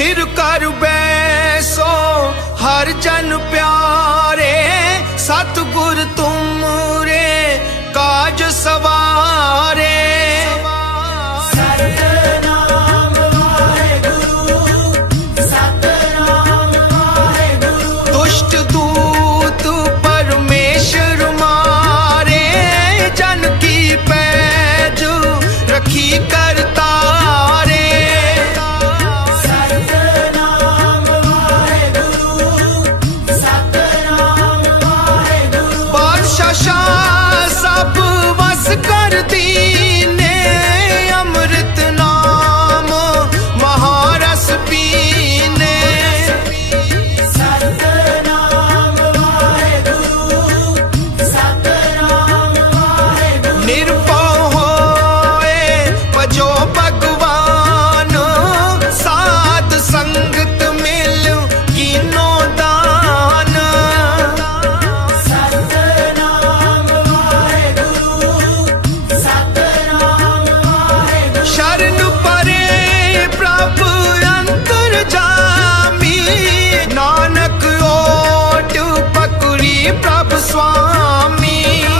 ਸਥਿਰ ਕਰ ਬੈਸੋ ਹਰ ਜਨ ਪਿਆਰੇ ਸਤਿਗੁਰ प्रभु स्वामी